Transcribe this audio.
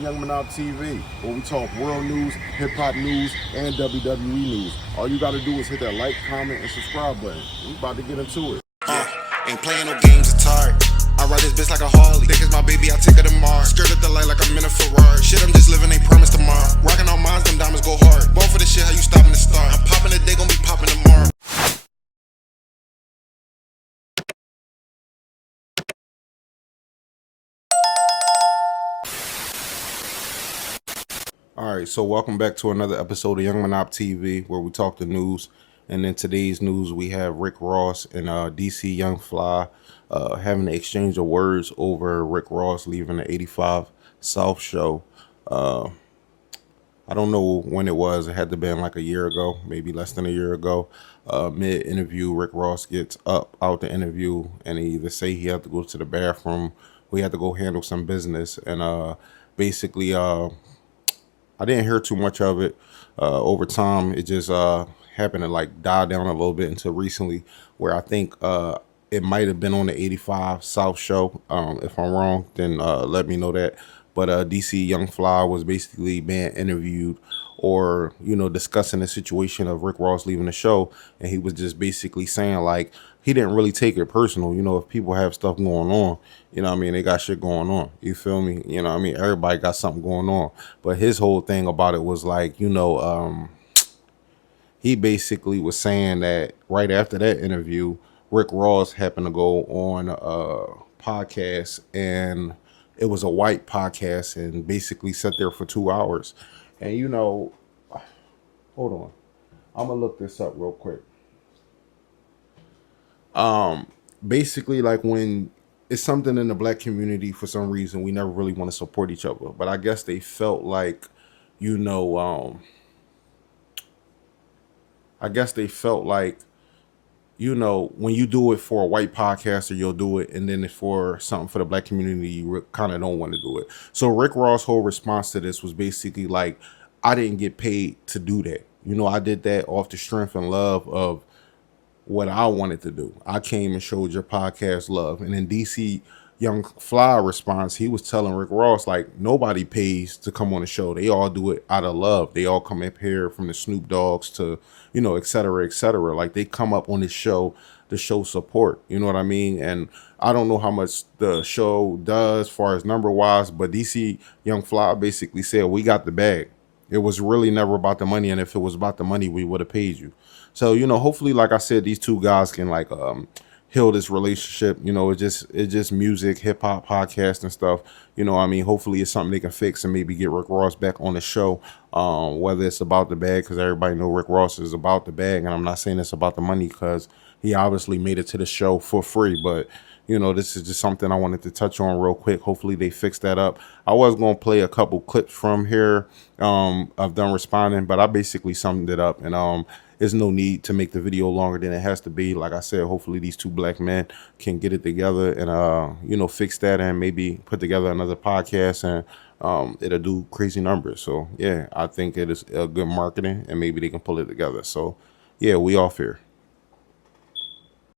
YoungMonopTV, where we talk world news, hip-hop news, and WWE news. All you gotta do is hit that like, comment, and subscribe button. We about to get into it. Ain't playing no games, it's hard. I ride this bitch like a Harley. Think it's my baby, I take her to Mars. Skirt at the light like I'm in a Ferrari. Shit, I'm just living, ain't promise tomorrow. Rocking all mines, them diamonds go hard. Born for this shit, how you stopping the start? I'm popping today, gon' be popping tomorrow. All right, so welcome back to another episode of YoungMonopTV, where we talk the news. And in today's news, we have Rick Ross and DC Young Fly having an exchange of words over Rick Ross leaving the 85 South show. I don't know when it was. It had to have been like a year ago, maybe less than a year ago. Mid-interview, Rick Ross gets up out the interview, and he either say he had to go to the bathroom or he had to go handle some business. And basically, I didn't hear too much of it. Over time, it just happened to like die down a little bit until recently, where I think it might have been on the 85 South show. If I'm wrong, then let me know that. But DC Young Fly was basically being interviewed or, discussing the situation of Rick Ross leaving the show. And he was just basically saying like he didn't really take it personal. If people have stuff going on, they got shit going on. You feel me? Everybody got something going on. But his whole thing about it was like, he basically was saying that right after that interview, Rick Ross happened to go on a podcast, and it was a white podcast, and basically sat there for 2 hours. And hold on, I'm gonna look this up real quick. Basically, like, when it's something in the black community, for some reason we never really want to support each other, but I guess they felt like, I guess they felt like, when you do it for a white podcaster, you'll do it, and then if for something for the black community, you kind of don't want to do it. So Rick Ross' whole response to this was basically like, I didn't get paid to do that. I did that off the strength and love of what I wanted to do. I came and showed your podcast love. And then DC Young Fly response, he was telling Rick Ross, like, nobody pays to come on the show. They all do it out of love. They all come up here, from the Snoop Dogs to, et cetera, et cetera. Like, they come up on this show to show support. You know what I mean? And I don't know how much the show does as far as number wise, but DC Young Fly basically said, we got the bag. It was really never about the money, and if it was about the money, we would have paid you. So, hopefully, like I said, these two guys can like heal this relationship. It's just music, hip hop, podcast and stuff. Hopefully it's something they can fix and maybe get Rick Ross back on the show. Whether it's about the bag, because everybody know Rick Ross is about the bag, and I'm not saying it's about the money, because he obviously made it to the show for free, but this is just something I wanted to touch on real quick. Hopefully they fix that up. I was going to play a couple clips from here of them responding, but I basically summed it up, and there's no need to make the video longer than it has to be. Like I said, hopefully these two black men can get it together and fix that, and maybe put together another podcast, and it'll do crazy numbers. So yeah, I think it is a good marketing, and maybe they can pull it together. So yeah, we off here.